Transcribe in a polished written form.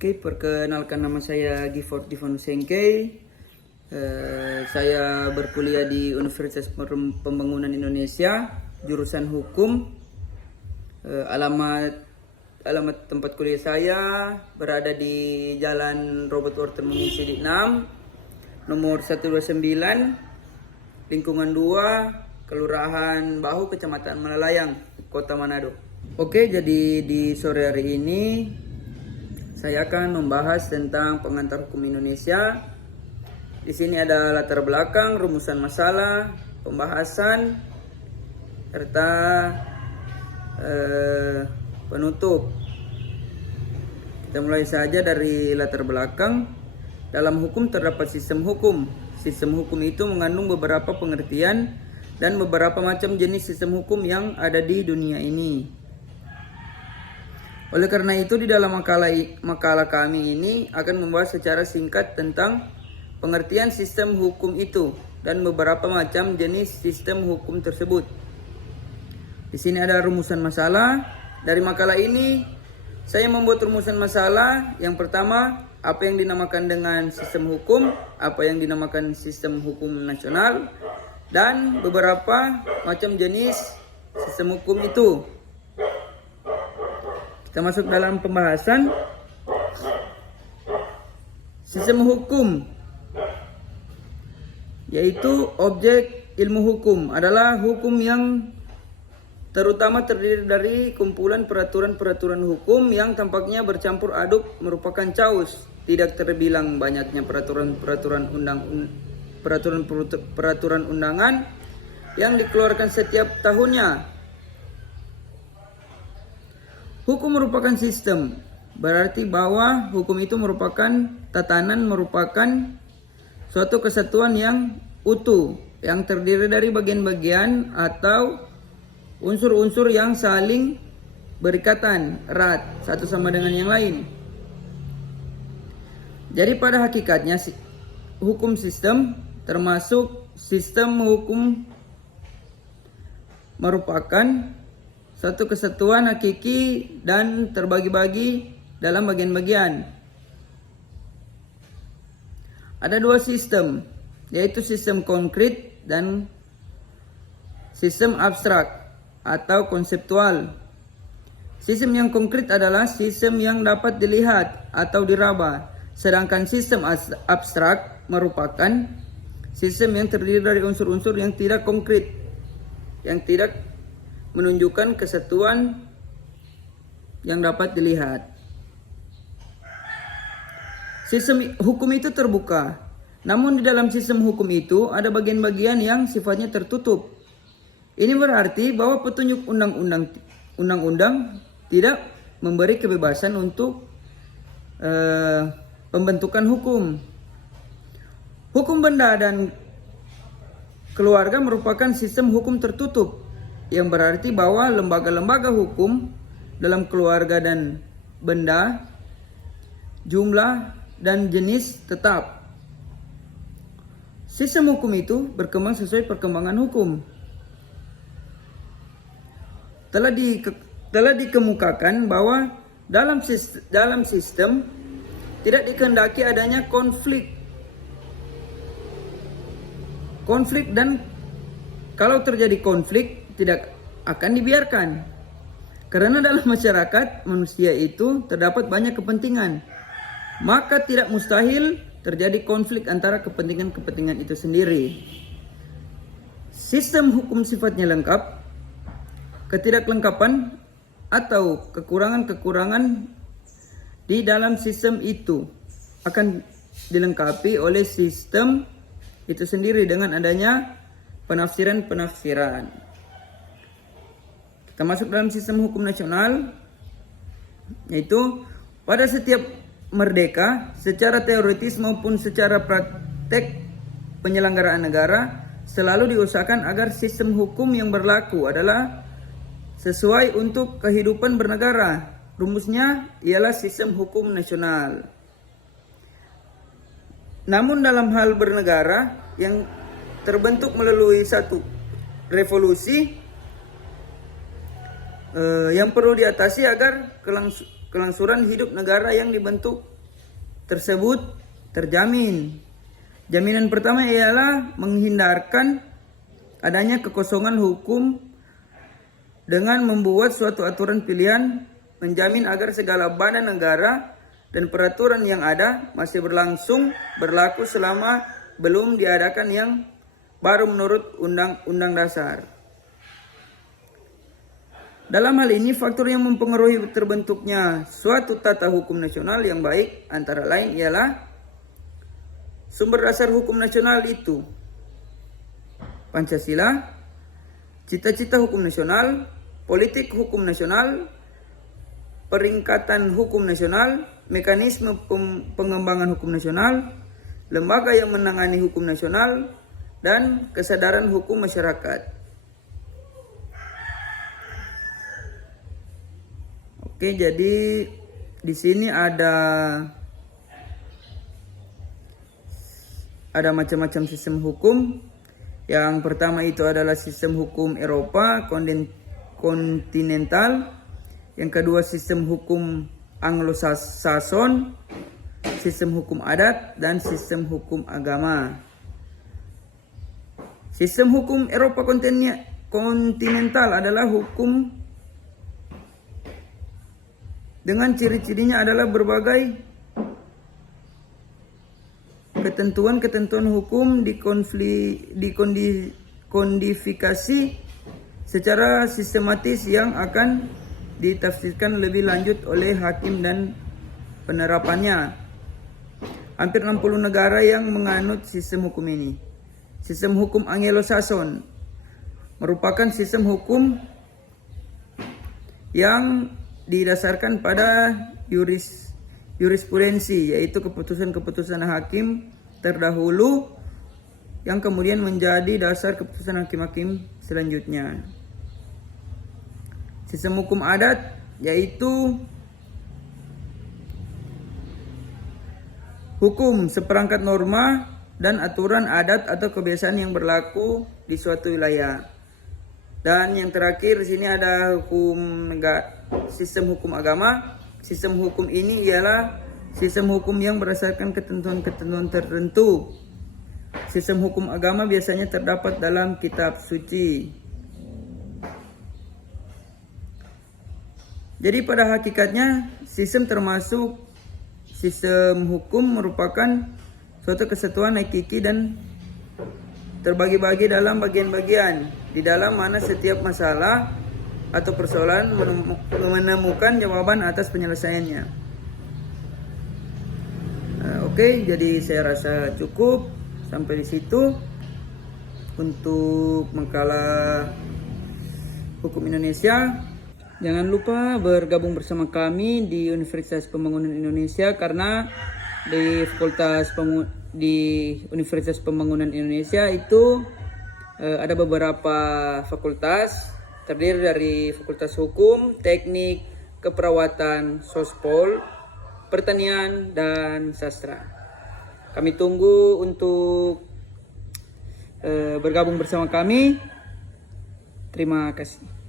Oke, perkenalkan nama saya Gifford Divon Sengkei. Saya berkuliah di Universitas Pembangunan Indonesia, jurusan hukum. Alamat tempat kuliah saya berada di Jalan Robert Wortel Mengisi di 6, nomor 129, lingkungan 2, Kelurahan Bahu, Kecamatan Malalayang, Kota Manado. Oke, jadi di sore hari ini saya akan membahas tentang pengantar hukum Indonesia. Di sini ada latar belakang, rumusan masalah, pembahasan, serta penutup. Kita mulai saja dari latar belakang. Dalam hukum terdapat sistem hukum. Sistem hukum itu mengandung beberapa pengertian dan beberapa macam jenis sistem hukum yang ada di dunia ini. Oleh karena itu, di dalam makalah kami ini akan membahas secara singkat tentang pengertian sistem hukum itu dan beberapa macam jenis sistem hukum tersebut. Di sini ada rumusan masalah. Dari makalah ini, saya membuat rumusan masalah. Yang pertama, apa yang dinamakan dengan sistem hukum, apa yang dinamakan sistem hukum nasional, dan beberapa macam jenis sistem hukum itu. Kita masuk dalam pembahasan. Sistem hukum, yaitu objek ilmu hukum, adalah hukum yang terutama terdiri dari kumpulan peraturan-peraturan hukum yang tampaknya bercampur aduk, merupakan chaos. Tidak terbilang banyaknya peraturan undangan yang dikeluarkan setiap tahunnya. Hukum merupakan sistem, berarti bahwa hukum itu merupakan tatanan, merupakan suatu kesatuan yang utuh, yang terdiri dari bagian-bagian atau unsur-unsur yang saling berikatan erat satu sama dengan yang lain. Jadi pada hakikatnya hukum sistem, termasuk sistem hukum, merupakan satu kesatuan hakiki dan terbagi-bagi dalam bagian-bagian. Ada dua sistem, yaitu sistem konkret dan sistem abstrak atau konseptual. Sistem yang konkret adalah sistem yang dapat dilihat atau diraba, sedangkan sistem abstrak merupakan sistem yang terdiri dari unsur-unsur yang tidak konkret, yang tidak menunjukkan kesatuan yang dapat dilihat. Sistem hukum itu terbuka, namun di dalam sistem hukum itu ada bagian-bagian yang sifatnya tertutup. Ini berarti bahwa petunjuk undang-undang tidak memberi kebebasan untuk pembentukan hukum. Hukum benda dan keluarga merupakan sistem hukum tertutup, yang berarti bahwa lembaga-lembaga hukum dalam keluarga dan benda, jumlah dan jenis tetap. Sistem hukum itu berkembang sesuai perkembangan hukum. Telah dikemukakan bahwa dalam sistem tidak dikehendaki adanya konflik dan kalau terjadi konflik tidak akan dibiarkan, karena dalam masyarakat manusia itu terdapat banyak kepentingan, maka tidak mustahil terjadi konflik antara kepentingan-kepentingan itu sendiri. Sistem hukum sifatnya lengkap. Ketidaklengkapan atau kekurangan-kekurangan di dalam sistem itu akan dilengkapi oleh sistem itu sendiri dengan adanya penafsiran-penafsiran. Kita masuk dalam sistem hukum nasional, yaitu pada setiap merdeka, secara teoritis maupun secara praktek penyelenggaraan negara, selalu diusahakan agar sistem hukum yang berlaku adalah sesuai untuk kehidupan bernegara. Rumusnya ialah sistem hukum nasional. Namun dalam hal bernegara yang terbentuk melalui satu revolusi, yang perlu diatasi agar kelangsuran hidup negara yang dibentuk tersebut terjamin. Jaminan pertama ialah menghindarkan adanya kekosongan hukum dengan membuat suatu aturan pilihan, menjamin agar segala badan negara dan peraturan yang ada masih berlaku selama belum diadakan yang baru menurut Undang-Undang Dasar. Dalam hal ini, faktor yang mempengaruhi terbentuknya suatu tata hukum nasional yang baik antara lain ialah sumber dasar hukum nasional itu Pancasila, cita-cita hukum nasional, politik hukum nasional, peringkatan hukum nasional, mekanisme pengembangan hukum nasional, lembaga yang menangani hukum nasional, dan kesadaran hukum masyarakat. Oke, jadi di sini ada macam-macam sistem hukum. Yang pertama itu adalah sistem hukum Eropa kontinental. Yang kedua sistem hukum Anglo-Saxon, sistem hukum adat, dan sistem hukum agama. Sistem hukum Eropa kontinental adalah hukum dengan ciri-cirinya adalah berbagai ketentuan hukum dikodifikasi secara sistematis yang akan ditafsirkan lebih lanjut oleh hakim dan penerapannya. Hampir 60 negara yang menganut sistem hukum ini. Sistem hukum Anglo-Saxon merupakan sistem hukum yang didasarkan pada jurisprudensi, yaitu keputusan-keputusan hakim terdahulu yang kemudian menjadi dasar keputusan hakim-hakim selanjutnya. Sistem hukum adat yaitu hukum seperangkat norma dan aturan adat atau kebiasaan yang berlaku di suatu wilayah. Dan yang terakhir di sini ada sistem hukum agama. Sistem hukum ini ialah sistem hukum yang berdasarkan ketentuan-ketentuan tertentu. Sistem hukum agama biasanya terdapat dalam kitab suci. Jadi pada hakikatnya sistem hukum merupakan suatu kesatuan hakiki dan terbagi-bagi dalam bagian-bagian, di dalam mana setiap masalah atau persoalan menemukan jawaban atas penyelesaiannya. Oke, jadi saya rasa cukup sampai di situ untuk makalah Hukum Indonesia. Jangan lupa bergabung bersama kami di Universitas Pembangunan Indonesia, karena di Universitas Pembangunan Indonesia itu ada beberapa fakultas, terdiri dari Fakultas Hukum, Teknik, Keperawatan, Sospol, Pertanian, dan Sastra. Kami tunggu untuk bergabung bersama kami. Terima kasih.